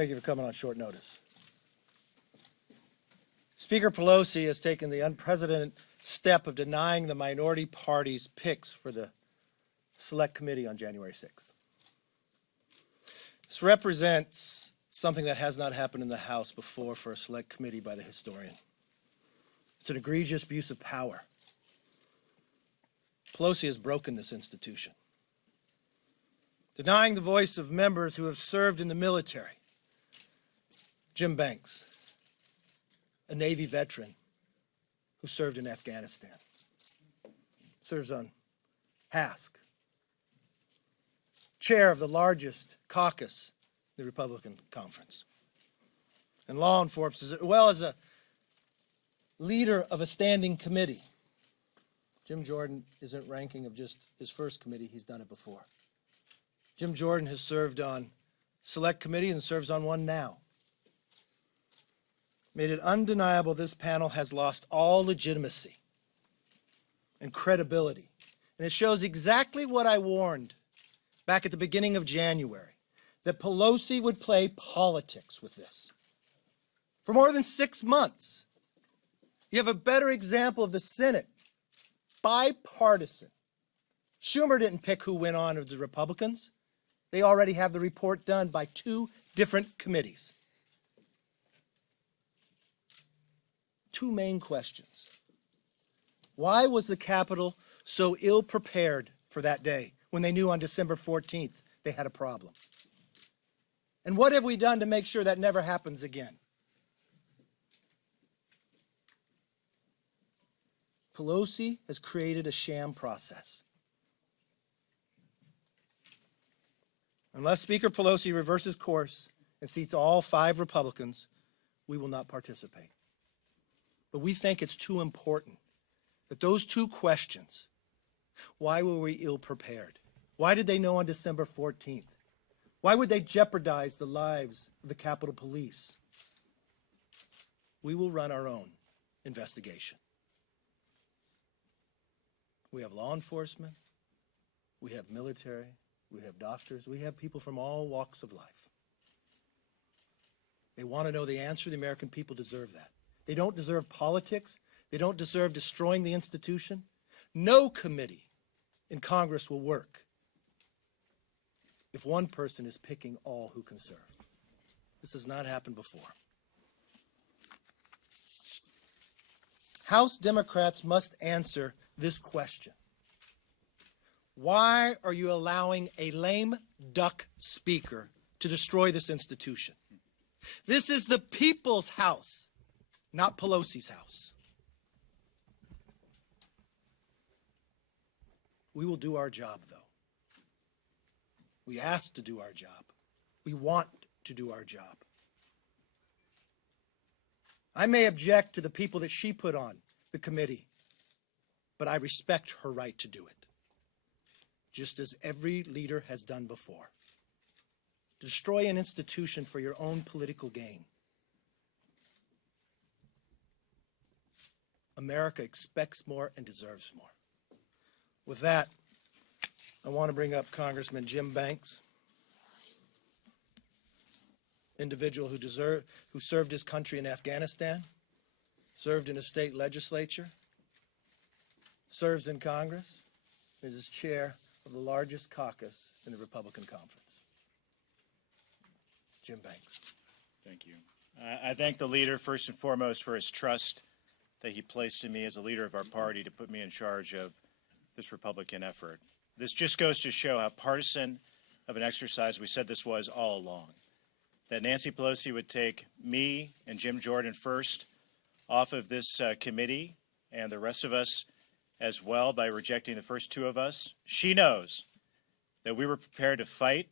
Thank you for coming on short notice. Speaker Pelosi has taken the unprecedented step of denying the minority party's picks for the Select Committee on January 6th. This represents something that has not happened in the House before for a Select Committee by the historian. It's an egregious abuse of power. Pelosi has broken this institution, denying the voice of members who have served in the military. Jim Banks, a Navy veteran who served in Afghanistan, serves on HASC, chair of the largest caucus in the Republican Conference, and law enforcement, as well as a leader of a standing committee. Jim Jordan isn't ranking of just his first committee, he's done it before. Jim Jordan has served on Select Committee and serves on one now. Made it undeniable this panel has lost all legitimacy and credibility. And it shows exactly what I warned back at the beginning of January, that Pelosi would play politics with this. For more than 6 months, you have a better example of the Senate, bipartisan. Schumer didn't pick who went on as the Republicans. They already have the report done by 2 different committees. 2 main questions. Why was the Capitol so ill-prepared for that day when they knew on December 14th they had a problem? And what have we done to make sure that never happens again? Pelosi has created a sham process. Unless Speaker Pelosi reverses course and seats all 5 Republicans, we will not participate. But we think it's too important that those 2 questions, why were we ill-prepared? Why did they know on December 14th? Why would they jeopardize the lives of the Capitol Police? We will run our own investigation. We have law enforcement, we have military, we have doctors, we have people from all walks of life. They want to know the answer. The American people deserve that. They don't deserve politics. They don't deserve destroying the institution. No committee in Congress will work if one person is picking all who can serve. This has not happened before. House Democrats must answer this question. Why are you allowing a lame duck speaker to destroy this institution? This is the people's house, not Pelosi's house. We will do our job, though. We asked to do our job. We want to do our job. I may object to the people that she put on the committee, but I respect her right to do it, just as every leader has done before. To destroy an institution for your own political gain. America expects more and deserves more. With that, I want to bring up Congressman Jim Banks, individual who served his country in Afghanistan, served in a state legislature, serves in Congress, is chair of the largest caucus in the Republican Conference. Jim Banks. Thank you. I thank the leader first and foremost for his trust that he placed in me as a leader of our party to put me in charge of this Republican effort. This just goes to show how partisan of an exercise we said this was all along. That Nancy Pelosi would take me and Jim Jordan first off of this committee and the rest of us as well by rejecting the first 2 of us. She knows that we were prepared to fight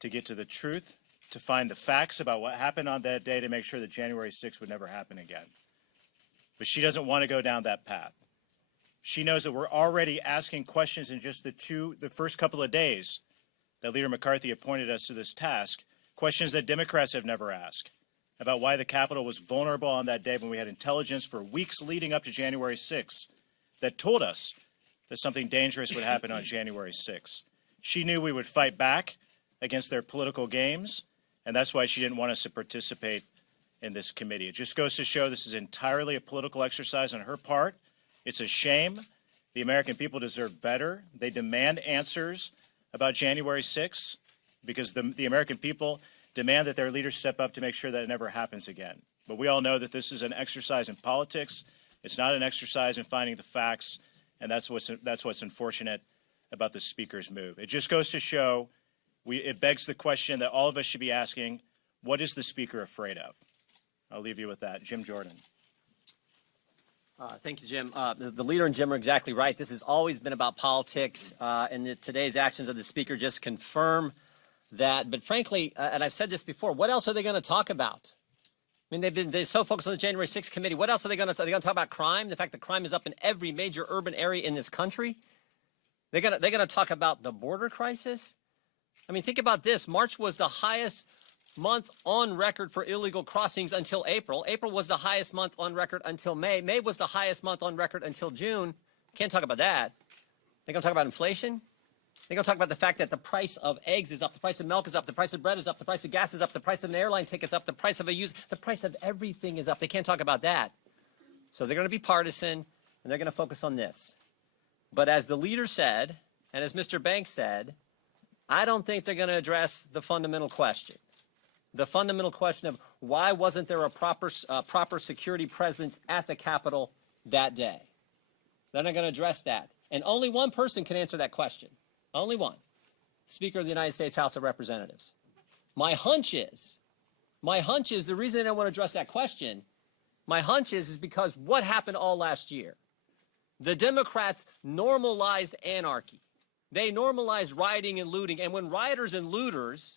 to get to the truth, to find the facts about what happened on that day to make sure that January 6th would never happen again. But she doesn't want to go down that path. She knows that we're already asking questions in just the first couple of days that Leader McCarthy appointed us to this task, questions that Democrats have never asked about why the Capitol was vulnerable on that day when we had intelligence for weeks leading up to January 6th that told us that something dangerous would happen on January 6th. She knew we would fight back against their political games, And that's why she didn't want us to participate in this committee. It just goes to show this is entirely a political exercise on her part. It's a shame. The American people deserve better. They demand answers about January 6th because the American people demand that their leaders step up to make sure that it never happens again. But we all know that this is an exercise in politics. It's not an exercise in finding the facts, and that's what's unfortunate about the Speaker's move. It just goes to show, it begs the question that all of us should be asking, what is the Speaker afraid of? I'll leave you with that. Jim Jordan. Thank you, Jim. The leader and Jim are exactly right. This has always been about politics, and today's actions of the Speaker just confirm that. But frankly, and I've said this before, what else are they going to talk about? I mean, they're so focused on the January 6th committee. What else are they going to talk? Are they going to talk about crime? The fact that crime is up in every major urban area in this country. They're going to talk about the border crisis. I mean, think about this. March was the highest month on record for illegal crossings until April. April was the highest month on record until May. May was the highest month on record until June. Can't talk about that. They're going to talk about inflation. They're going to talk about the fact that the price of eggs is up, the price of milk is up, the price of bread is up, the price of gas is up, the price of an airline ticket is up, the price of the price of everything is up. They can't talk about that. So they're going to be partisan, and they're going to focus on this. But as the leader said, and as Mr. Banks said, I don't think they're going to address the fundamental question. The fundamental question of why wasn't there a proper security presence at the Capitol that day? They're not going to address that. And only one person can answer that question. Only one. Speaker of the United States House of Representatives. My hunch is the reason they don't want to address that question, my hunch is because what happened all last year? The Democrats normalized anarchy. They normalized rioting and looting. And when rioters and looters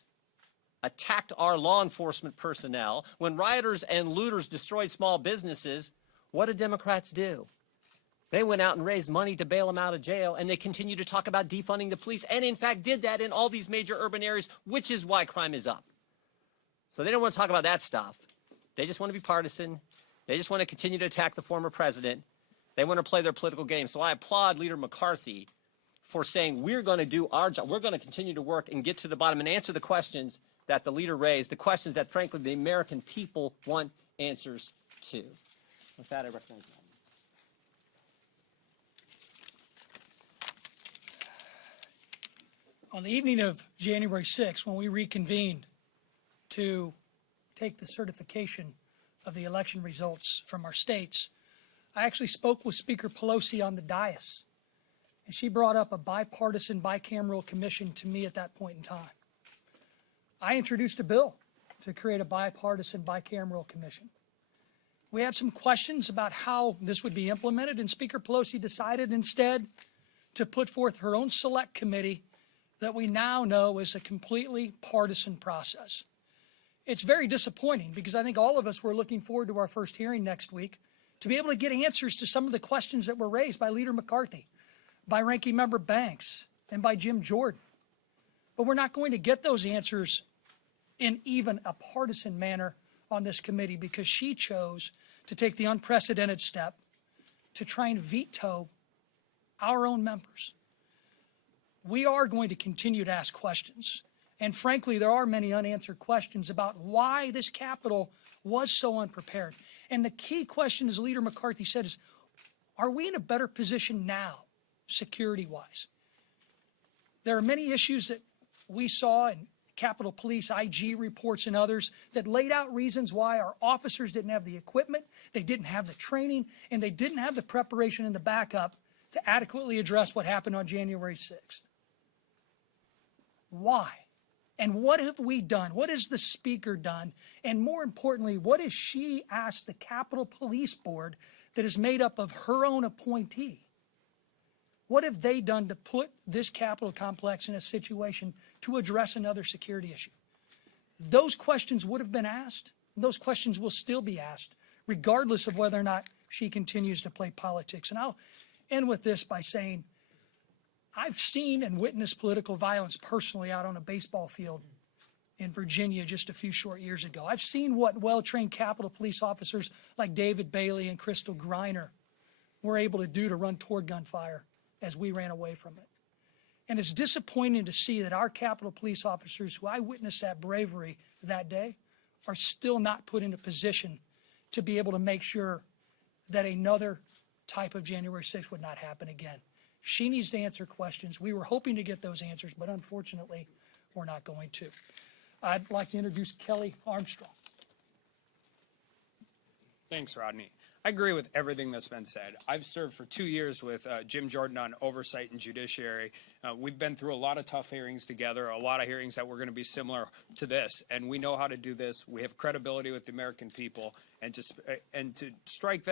attacked our law enforcement personnel, when rioters and looters destroyed small businesses, what did Democrats do? They went out and raised money to bail them out of jail, and they continue to talk about defunding the police, and in fact did that in all these major urban areas, which is why crime is up. So they don't want to talk about that stuff. They just want to be partisan. They just want to continue to attack the former president. They want to play their political game. So I applaud Leader McCarthy for saying we're going to do our job. We're going to continue to work and get to the bottom and answer the questions that the leader raised, the questions that, frankly, the American people want answers to. With that, I recognize you. On the evening of January 6th, when we reconvened to take the certification of the election results from our states, I actually spoke with Speaker Pelosi on the dais, and she brought up a bipartisan bicameral commission to me at that point in time. I introduced a bill to create a bipartisan bicameral commission. We had some questions about how this would be implemented, and Speaker Pelosi decided instead to put forth her own select committee that we now know is a completely partisan process. It's very disappointing because I think all of us were looking forward to our first hearing next week to be able to get answers to some of the questions that were raised by Leader McCarthy, by Ranking Member Banks, and by Jim Jordan. But we're not going to get those answers in even a partisan manner on this committee because she chose to take the unprecedented step to try and veto our own members. We are going to continue to ask questions. And frankly, there are many unanswered questions about why this Capitol was so unprepared. And the key question, as Leader McCarthy said, is, are we in a better position now, security-wise? There are many issues that we saw in Capitol Police, IG reports, and others that laid out reasons why our officers didn't have the equipment, they didn't have the training, and they didn't have the preparation and the backup to adequately address what happened on January 6th. Why? And what have we done? What has the Speaker done? And more importantly, what has she asked the Capitol Police Board that is made up of her own appointee? What have they done to put this Capitol complex in a situation to address another security issue? Those questions would have been asked. Those questions will still be asked, regardless of whether or not she continues to play politics. And I'll end with this by saying, I've seen and witnessed political violence personally out on a baseball field in Virginia just a few short years ago. I've seen what well-trained Capitol Police officers like David Bailey and Crystal Griner were able to do to run toward gunfire as we ran away from it. And it's disappointing to see that our Capitol Police officers, who I witnessed that bravery that day, are still not put in a position to be able to make sure that another type of January 6th would not happen again. She needs to answer questions. We were hoping to get those answers, but unfortunately, we're not going to. I'd like to introduce Kelly Armstrong. Thanks, Rodney. I agree with everything that's been said. I've served for 2 years with Jim Jordan on oversight and judiciary. We've been through a lot of tough hearings together, a lot of hearings that were going to be similar to this, and we know how to do this. We have credibility with the American people, and to strike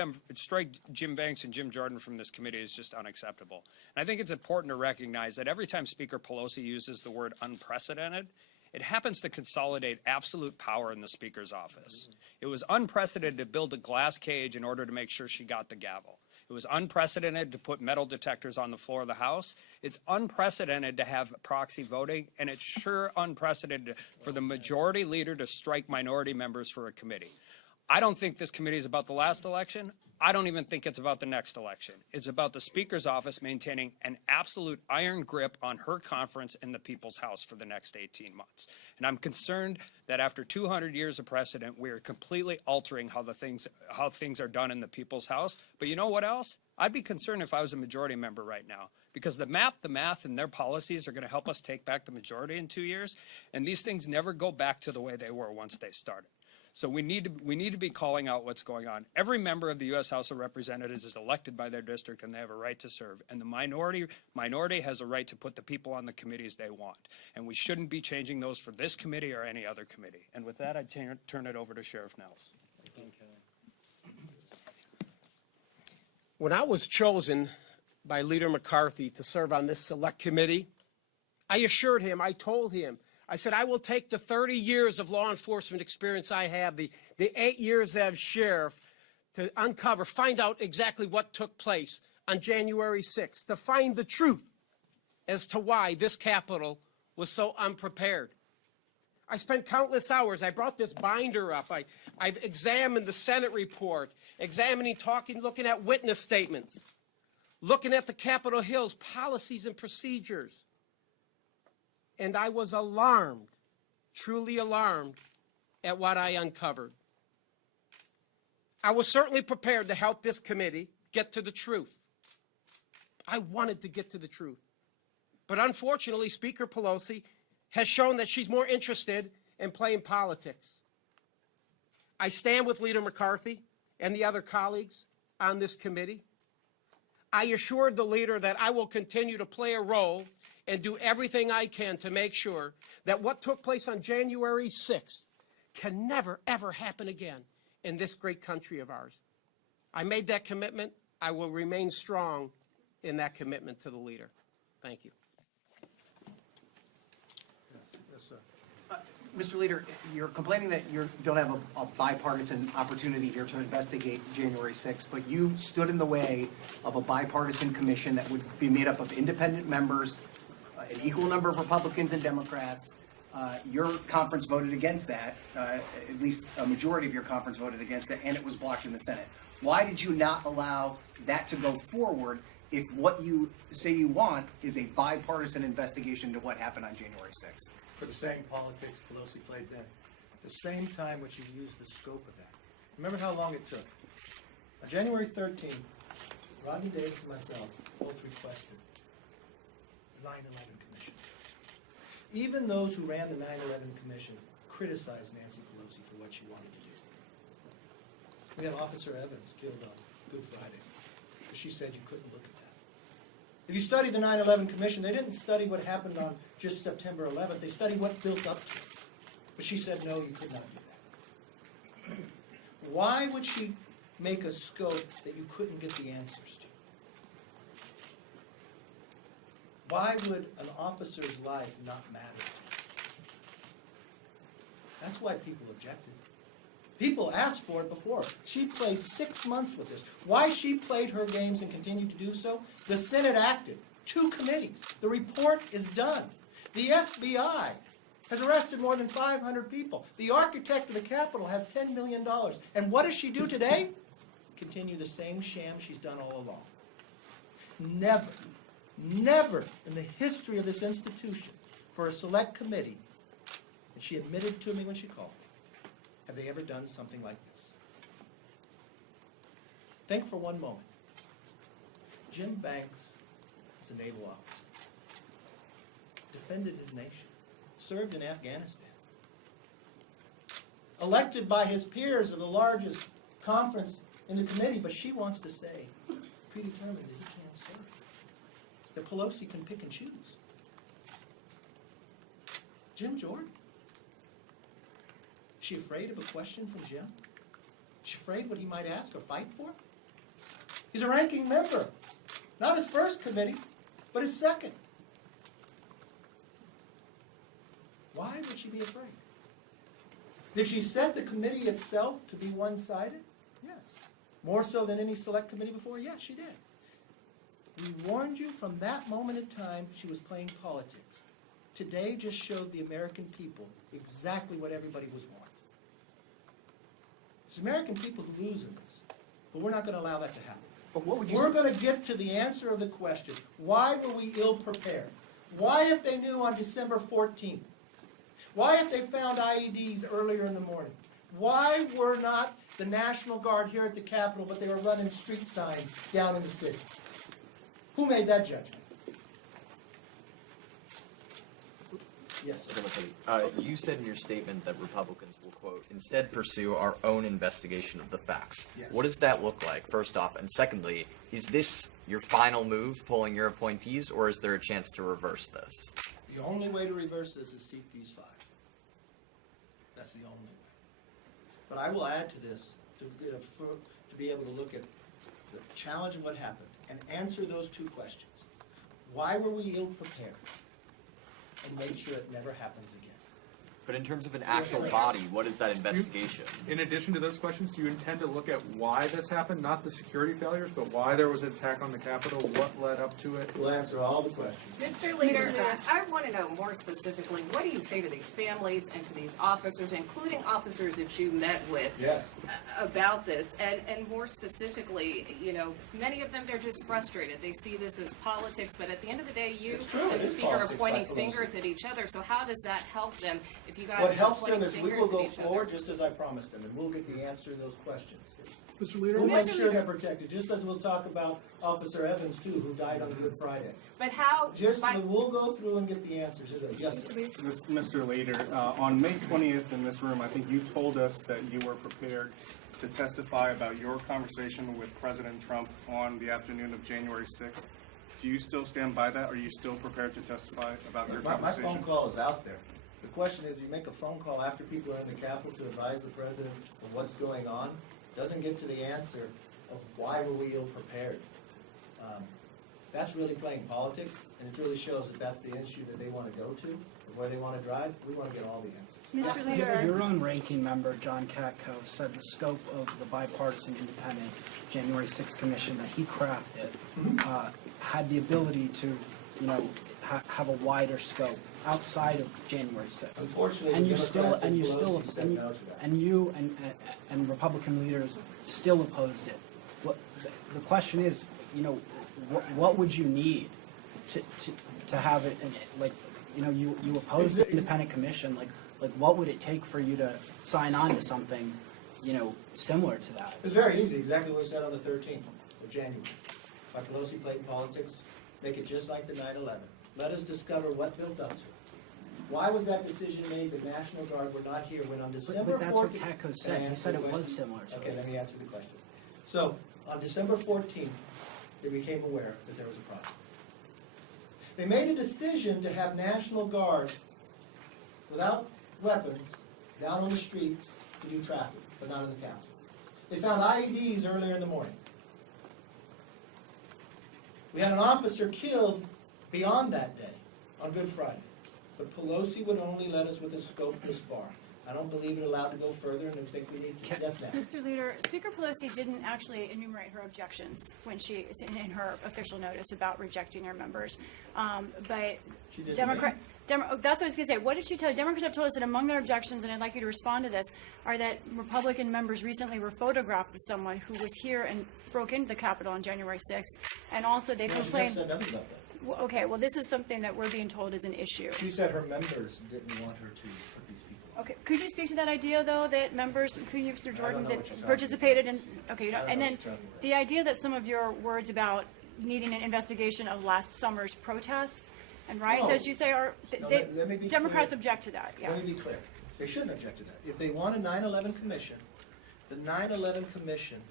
Jim Banks and Jim Jordan from this committee is just unacceptable. And I think it's important to recognize that every time Speaker Pelosi uses the word unprecedented, it happens to consolidate absolute power in the Speaker's office. It was unprecedented to build a glass cage in order to make sure she got the gavel. It was unprecedented to put metal detectors on the floor of the House. It's unprecedented to have proxy voting, and it's sure unprecedented for the majority leader to strike minority members for a committee. I don't think this committee is about the last election. I don't even think it's about the next election. It's about the Speaker's office maintaining an absolute iron grip on her conference in the People's House for the next 18 months. And I'm concerned that after 200 years of precedent, we are completely altering how things are done in the People's House. But you know what else? I'd be concerned if I was a majority member right now, because the math, and their policies are going to help us take back the majority in 2 years. And these things never go back to the way they were once they started. So we need to be calling out what's going on. Every member of the U.S. House of Representatives is elected by their district, and they have a right to serve. And the minority has a right to put the people on the committees they want. And we shouldn't be changing those for this committee or any other committee. And with that, I turn it over to Sheriff Nels. When I was chosen by Leader McCarthy to serve on this select committee, I told him, I said, I will take the 30 years of law enforcement experience I have, the 8 years as sheriff, to find out exactly what took place on January 6th, to find the truth as to why this Capitol was so unprepared. I spent countless hours. I brought this binder up. I've examined the Senate report, looking at witness statements, looking at the Capitol Hill's policies and procedures. And I was alarmed, truly alarmed, at what I uncovered. I was certainly prepared to help this committee get to the truth. I wanted to get to the truth. But unfortunately, Speaker Pelosi has shown that she's more interested in playing politics. I stand with Leader McCarthy and the other colleagues on this committee. I assured the leader that I will continue to play a role and do everything I can to make sure that what took place on January 6th can never, ever happen again in this great country of ours. I made that commitment. I will remain strong in that commitment to the leader. Thank you. Yes, sir. Mr. Leader, you're complaining that you don't have a bipartisan opportunity here to investigate January 6th, but you stood in the way of a bipartisan commission that would be made up of independent members, an equal number of Republicans and Democrats. Your conference voted against that, at least a majority of your conference voted against it, and it was blocked in the Senate. Why did you not allow that to go forward if what you say you want is a bipartisan investigation into what happened on January 6th? For the same politics Pelosi played then. At the same time, which you used the scope of that. Remember how long it took. On January 13th, Rodney Davis and myself both requested the 9/11 Commission. Even those who ran the 9/11 Commission criticized Nancy Pelosi for what she wanted to do. We had Officer Evans killed on Good Friday because she said you couldn't look at that. If you study the 9/11 Commission, they didn't study what happened on just September 11th. They studied what built up to it. But she said, no, you could not do that. Why would she make a scope that you couldn't get the answers to? Why would an officer's life not matter? That's why people objected. People asked for it before. She played 6 months with this. Why she played her games and continued to do so? The Senate acted. 2 committees. The report is done. The FBI has arrested more than 500 people. The architect of the Capitol has $10 million. And what does she do today? Continue the same sham she's done all along. Never, Never in the history of this institution for a select committee, and she admitted to me when she called, have they ever done something like this. Think for one moment. Jim Banks is a naval officer, defended his nation, served in Afghanistan, elected by his peers of the largest conference in the committee, but she wants to say, predetermined that he can't serve, that Pelosi can pick and choose. Jim Jordan? Is she afraid of a question from Jim? Is she afraid what he might ask or fight for? He's a ranking member. Not his first committee, but his second. Why would she be afraid? Did she set the committee itself to be one-sided? Yes. More so than any select committee before? Yes, she did. We warned you from that moment in time she was playing politics. Today just showed the American people exactly what everybody was wanting. It's American people who lose in this, but we're not going to allow that to happen. But what would you We're going to get to the answer of the question. Why were we ill-prepared? Why, if they knew on December 14th? Why, if they found IEDs earlier in the morning? Why were not the National Guard here at the Capitol, but they were running street signs down in the city? Who made that judgment? Yes, sir. You said in your statement that Republicans will, quote, instead pursue our own investigation of the facts. Yes. What does that look like, first off? And secondly, is this your final move, pulling your appointees, or is there a chance to reverse this? The only way to reverse this is seat these 5. That's the only way. But I will add to this to be able to look at the challenge and what happened and answer those 2 questions. Why were we ill-prepared? And make sure it never happens again. But in terms of an actual body, what is that investigation? In addition to those questions, do you intend to look at why this happened, not the security failures, but why there was an attack on the Capitol, what led up to it? We'll answer all the questions. Mr. Leader, I want to know more specifically, what do you say to these families and to these officers, including officers that you met with, Yes. about this? And more specifically, you know, many of them, they're just frustrated. They see this as politics, but at the end of the day, you It's true, and it the is Speaker are politics, pointing like Pelosi. fingers at each other. So how does that help them if you guys What are helps pointing them is we fingers will at go each forward other? just as I promised them, and we'll get the answer to those questions. Mr. Leader? We'll make sure they're protected, just as we'll talk about Officer Evans, too, who died on Good Friday. But how? Just, by- we'll go through and get the answers to those. Yes, sir. Mr. Leader, on May 20th in this room, I think you told us that you were prepared to testify about your conversation with President Trump on the afternoon of January 6th. Do you still stand by that? Are you still prepared to testify about your My conversation? phone call is out there. The question is, you make a phone call after people are in the Capitol to advise the president of what's going on, doesn't get to the answer of why were we ill-prepared. That's really playing politics, and it really shows that that's the issue that they want to go to, and where they want to drive. We want to get all the answers. Mr. Leader, your own ranking member, John Katko, said the scope of the bipartisan independent January 6th commission that he crafted had the ability to, you know, have a wider scope outside of January 6th. Unfortunately, and the you still, Democrats and you Pelosi still, said and, no to that. and you and Republican leaders still opposed it. What the question is, you know, what would you need to have it? Like, you know, you oppose the independent commission. Like what would it take for you to sign on to something, you know, similar to that? It's very easy, exactly what we said on the 13th of January. By Pelosi played politics, make it just like the 9/11. Let us discover what built up to it. Why was that decision made? The National Guard were not here when on December 14th... But that's what Katko said. Can I He answer said the it was question? similar to Okay, it. let me answer the question. So, on December 14th, they became aware that there was a problem. They made a decision to have National Guard without weapons down on the streets to do traffic, but not in the Capitol. They found IEDs earlier in the morning. We had an officer killed beyond that day, on Good Friday. But Pelosi would only let us with a scope this far. I don't believe it allowed to go further, and I think we need to. Yes, ma'am. Mr. Leader, Speaker Pelosi didn't actually enumerate her objections when she, in her official notice about rejecting her members. But She didn't that's what I was going to say. What did she tell you? Democrats have told us that among their objections, and I'd like you to respond to this, are that Republican members recently were photographed with someone who was here and broke into the Capitol on January 6th. And also they complained. She never said nothing about that. Okay, well, this is something that we're being told is an issue. She said her members didn't want her to put these people on. Okay, could you speak to that idea, though, that members, including Mr. Jordan, know what you're that talking participated in, okay, you I don't, don't and know then what you're talking about. the idea that some of your words about needing an investigation of last summer's protests and riots, No. as you say, are, No, let me be Democrats clear. object to that, yeah. Let me be clear. They shouldn't object to that. If they want a 9/11 commission, the 9/11 commission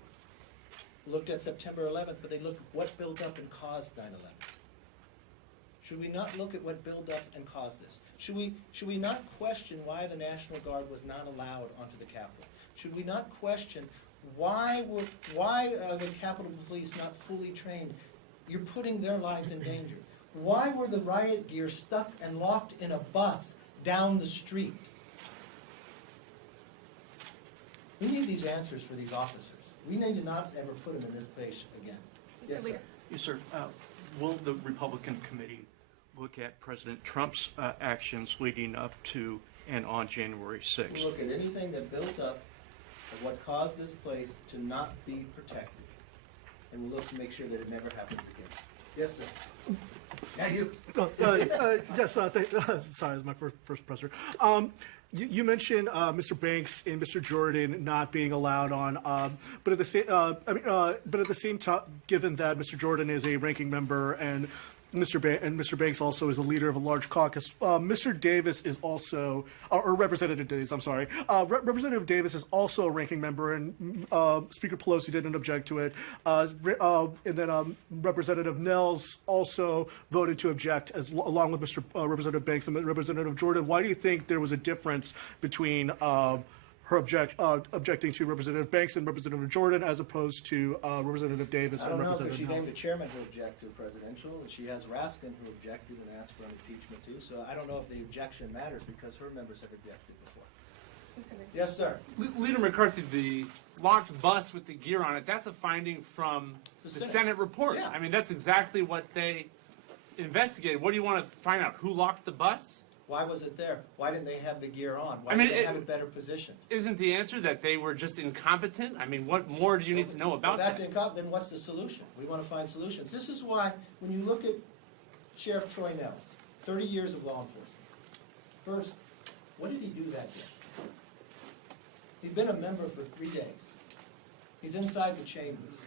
looked at September 11th, but they looked at what built up and caused 9/11. Should we not look at what built up and caused this? Should we not question why the National Guard was not allowed onto the Capitol? Should we not question why the Capitol Police not fully trained? You're putting their lives in danger. Why were the riot gear stuck and locked in a bus down the street? We need these answers for these officers. We need to not ever put them in this place again. Yes, sir. Yes, sir. Will the Republican committee look at President Trump's actions leading up to and on January 6th? We'll look at anything that built up of what caused this place to not be protected. And we'll look to make sure that it never happens again. Yes, sir. Yeah, you. Yes, sorry, it's my first presser. You mentioned Mr. Banks and Mr. Jordan not being allowed on, but at the same time, given that Mr. Jordan is a ranking member and Mr. Banks also is a leader of a large caucus, Mr. Davis is also, or Representative Davis, I'm sorry, Representative Davis is also a ranking member, and Speaker Pelosi didn't object to it, and then Representative Nels also voted to object, along with Representative Banks and Representative Jordan. Why do you think there was a difference between her objecting to Representative Banks and Representative Jordan as opposed to Representative Davis I and don't know, because Representative she Nels? named a chairman who objected to presidential, and she has Raskin who objected and asked for an impeachment too. So I don't know if the objection matters because her members have objected before. Yes, sir. Leader McCarthy, the locked bus with the gear on it, that's a finding from the Senate report. Yeah. I mean, that's exactly what they investigated. What do you want to find out? Who locked the bus? Why was it there? Why didn't they have the gear on? Why I mean, didn't they have it better positioned? Isn't the answer that they were just incompetent? I mean, what more do you need to know about Well, that? then what's the solution? We want to find solutions. This is why, when you look at Sheriff Troy Nell, 30 years of law enforcement. First, what did he do that day? He'd been a member for 3 days. He's inside the chambers.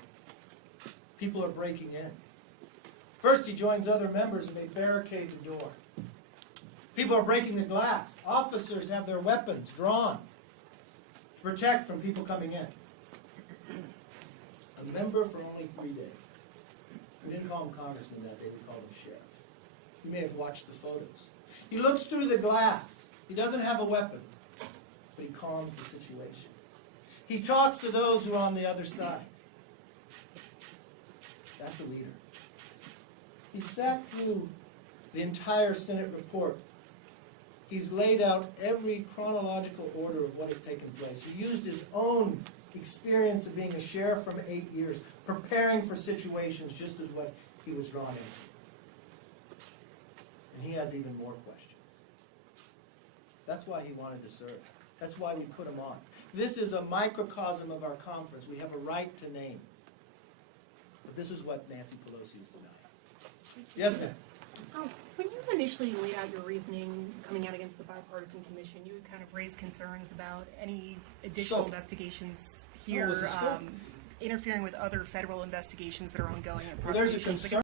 People are breaking in. First, he joins other members and they barricade the door. People are breaking the glass. Officers have their weapons drawn to protect from people coming in. A member for only 3 days. We didn't call him congressman that day, we called him sheriff. You may have watched the photos. He looks through the glass. He doesn't have a weapon, but he calms the situation. He talks to those who are on the other side. That's a leader. He sat through the entire Senate report. He's laid out every chronological order of what has taken place. He used his own experience of being a sheriff from 8 years, preparing for situations just as what he was drawn into. And he has even more questions. That's why he wanted to serve. That's why we put him on. This is a microcosm of our conference. We have a right to name. But this is what Nancy Pelosi is denying. Yes, ma'am. When you initially laid out your reasoning coming out against the bipartisan commission, you kind of raised concerns about any additional investigations here, this is good. interfering with other federal investigations that are ongoing and Well, there's a prosecutions. concern.